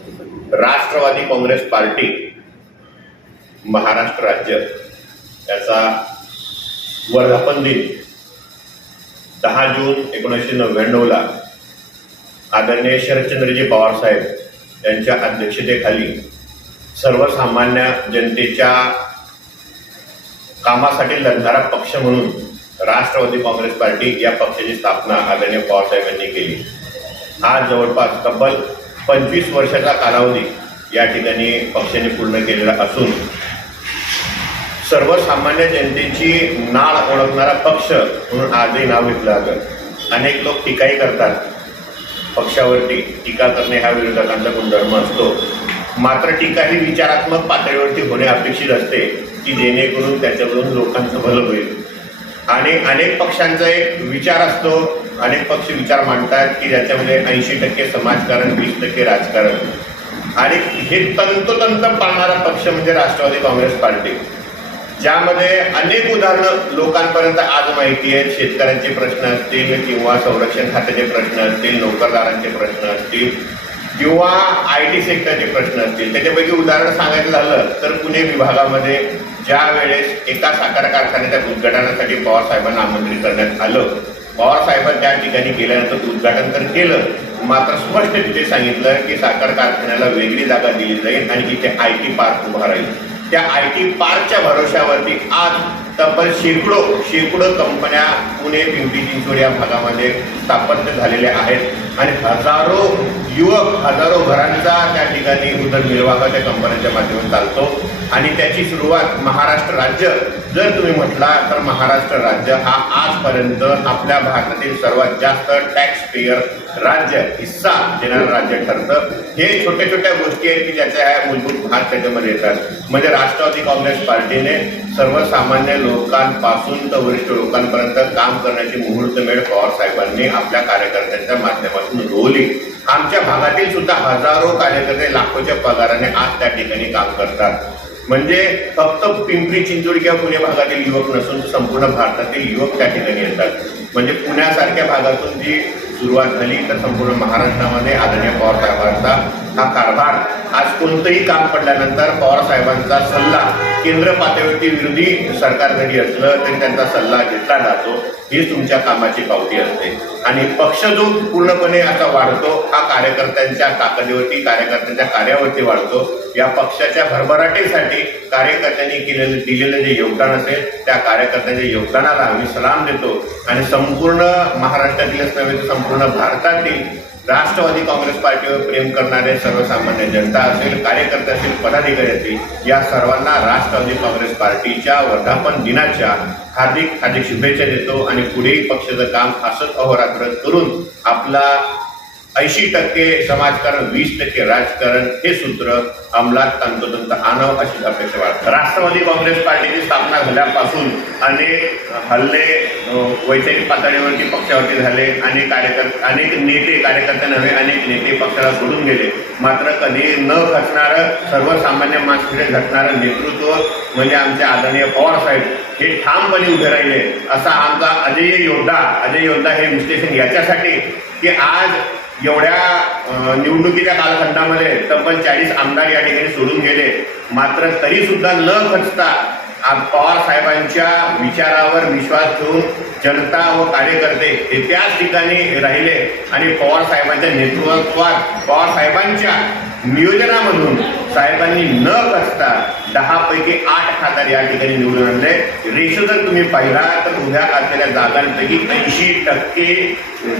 Rashtrawadi Congress party Maharashtra राज्य याचा वर्धापन दिन दहा जून एकोणीसशे नव्याण्णवला आदरणीय शरदचंद्रजी पवारसाहेब यांच्या अध्यक्षतेखाली सर्वसामान्य जनतेच्या कामासाठी लढणारा पक्ष म्हणून राष्ट्रवादी काँग्रेस पार्टी या पक्षाची स्थापना आदरणीय पवारसाहेबांनी केली. आज जवळपास तब्बल पंचवीस वर्षाचा कालावधी या ठिकाणी पक्षाने पूर्ण केलेला असून सर्वसामान्य जनतेची नाळ ओळखणारा पक्ष म्हणून आजही नाव घेतलं जातं. अनेक लोक टीकाही करतात. पक्षावरती टीका करणे हा विरोधकांचा गुणधर्म असतो. मात्र टीका ही विचारात्मक पातळीवरती होणे अपेक्षित असते की जेणेकरून त्याच्यावरून लोकांचं भलं होईल. आणि अनेक पक्षांचा एक विचार असतो अनेक पक्ष विचार मांडतात की ज्याच्यामध्ये ऐंशी टक्के समाजकारण वीस टक्के राजकारण. आणि हे तंतोतंत पाळणारा पक्ष म्हणजे राष्ट्रवादी काँग्रेस पार्टी. ज्यामध्ये अनेक उदाहरणं लोकांपर्यंत आज माहिती आहेत. शेतकऱ्यांचे प्रश्न असतील किंवा संरक्षण खात्याचे प्रश्न असतील नोकरदारांचे प्रश्न असतील किंवा आय टी सेक्टरचे प्रश्न असतील. त्याच्यापैकी उदाहरण सांगायचं झालं तर पुणे विभागामध्ये ज्या वेळेस एका साखर कारखान्याच्या उद्घाटनासाठी पवारसाहेबांना आमंत्रित करण्यात आलं पवारसाहेबांनी त्या ठिकाणी गेल्यानंतर उद्घाटन तर केलं मात्र स्पष्ट तिथे सांगितलं की साखर कारखान्याला वेगळी जागा दिली जाईल आणि इथे आय टी पार्क उभा राहील. त्या आय टी पार्कच्या भरोश्यावरती आज तब्बल शेकडो शेकडो कंपन्या पुणे पिंपरी चिंचवड या भागामध्ये स्थापत्य झालेल्या आहेत आणि हजारो युवक हजारो घरांचा त्या ठिकाणी उदरनिर्वाह त्या कंपन्यांच्या माध्यमातून चालतो. आणि त्याची सुरुवात महाराष्ट्र राज्य जर तुम्ही म्हटला तर महाराष्ट्र राज्य हा आजपर्यंत आपल्या भारतातील सर्वात जास्त टॅक्स पेयर राज्य हिस्सा देणारं राज्य ठरतं. हे छोट्या छोट्या गोष्टी आहेत की ज्याच्या ह्या मूलभूत भाग त्याच्यामध्ये येतात. म्हणजे राष्ट्रवादी काँग्रेस पार्टीने सर्वसामान्य लोकांपासून तर वरिष्ठ लोकांपर्यंत काम करण्याची मुहूर्तमेळ पवार साहेबांनी आपल्या कार्यकर्त्यांच्या माध्यमातून रोवली. आमच्या भागातील सुद्धा हजारो कार्यकर्ते लाखोच्या पगाराने आज त्या ठिकाणी काम करतात. म्हणजे फक्त पिंपरी चिंचवड किंवा पुणे भागातील युवक नसून संपूर्ण भारतातील युवक त्या ठिकाणी येतात. म्हणजे पुण्यासारख्या भागातून जी सुरुवात झाली तर संपूर्ण महाराष्ट्रामध्ये आदरणीय पवार साहेबांचा हा कारभार आज कोणतंही काम पडल्यानंतर पवार साहेबांचा सल्ला केंद्र पातळीवरती विरोधी सरकार जरी असलं तरी त्यांचा सल्ला घेतला जातो. ही तुमच्या कामाची पावती असते. आणि पक्ष जो पूर्णपणे आता वाढतो हा कार्यकर्त्यांच्या ताकदीवरती कार्यकर्त्यांच्या कार्यावरती वाढतो. या पक्षाच्या भरभराटीसाठी कार्यकर्त्यांनी केलेलं दिलेलं जे योगदान असेल त्या कार्यकर्त्यांच्या योगदानाला आम्ही सलाम देतो. आणि संपूर्ण महाराष्ट्रातीलच नव्हे तर संपूर्ण भारतातील राष्ट्रवादी काँग्रेस पार्टीवर प्रेम करणारे सर्वसामान्य जनता असेल कार्यकर्ते असेल पदाधिकारी असतील या सर्वांना राष्ट्रवादी काँग्रेस पार्टीच्या वर्धापन दिनाच्या हार्दिक हार्दिक शुभेच्छा देतो आणि पुढेही पक्षाचं काम असंच अहोरात्र करून आपला ऐंशी टक्के समाजकारण वीस टक्के राजकारण हे सूत्र अंमलात तंतोतंत आणावं अशी अपेक्षा वाटते राष्ट्रवादी काँग्रेस पार्टीची स्थापना झाल्यापासून अनेक हल्ले वैचारिक पातळीवरती पक्षावरती झाले. अनेक कार्यकर्ते अनेक नेते कार्यकर्ते नव्हे अनेक नेते पक्षाला सोडून गेले. मात्र कधी न खचणारं सर्वसामान्य माणसाकडे घटणारं नेतृत्व म्हणजे आमचे आदरणीय पवार साहेब हे ठामपणे उभे राहिले. असा आमचा अजय योद्धा अजय योद्धा हे विश्लेषण याच्यासाठी की आज एवढ्या निवडणुकीच्या कालखंडामध्ये तब्बल चाळीस आमदार या ठिकाणी सोडून गेले. मात्र तरी सुद्धा न खचता पवार साहेबांच्या विचारावर विश्वास ठेवून जनता व कार्यकर्ते हे त्याच ठिकाणी राहिले आणि पवार साहेबांच्या नेतृत्वात पवार साहेबांच्या नियोजनामधून साहेबांनी न खचता दहा पैकी आठ खासदार या ठिकाणी निवडून आणले. रेशो जर तुम्ही पाहिला तर उभ्या असलेल्या जागांपैकी ऐंशी टक्के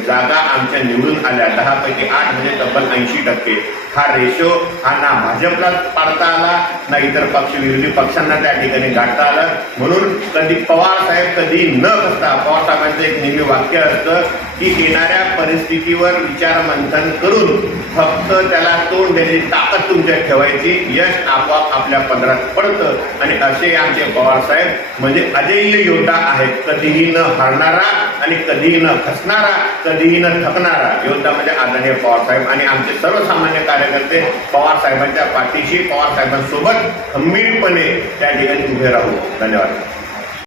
जागा आमच्या निवडून आल्या. दहा पैकी आठ म्हणजे तब्बल ऐंशी टक्के. हा रेशो हा ना भाजपला पाडता आला ना इतर पक्ष विरोधी पक्षांना त्या ठिकाणी गाठता आलं. म्हणून कधी पवार साहेब कधी न बसता पवार साहेबांचं एक नेहमी वाक्य असतं की येणाऱ्या परिस्थितीवर विचार मंथन करून फक्त त्याला तोंड देण्याची ताकद तुमच्यात ठेवायची. यश आपोआप आपल्या पदरात पडतं. आणि असे आमचे पवार म्हणजे अजय्य योद्धा आहेत. कधीही न हरणारा आणि कधीही न खसणारा कधीही न थकणारा योद्धा म्हणजे आदरणीय पवार साहेब आणि आमचे सर्वसामान्य कार्यकर्ते पवार साहेबांच्या पाठीशी पवार साहेबांसोबत खंबीरपणे त्या ठिकाणी उभे राहू. धन्यवाद.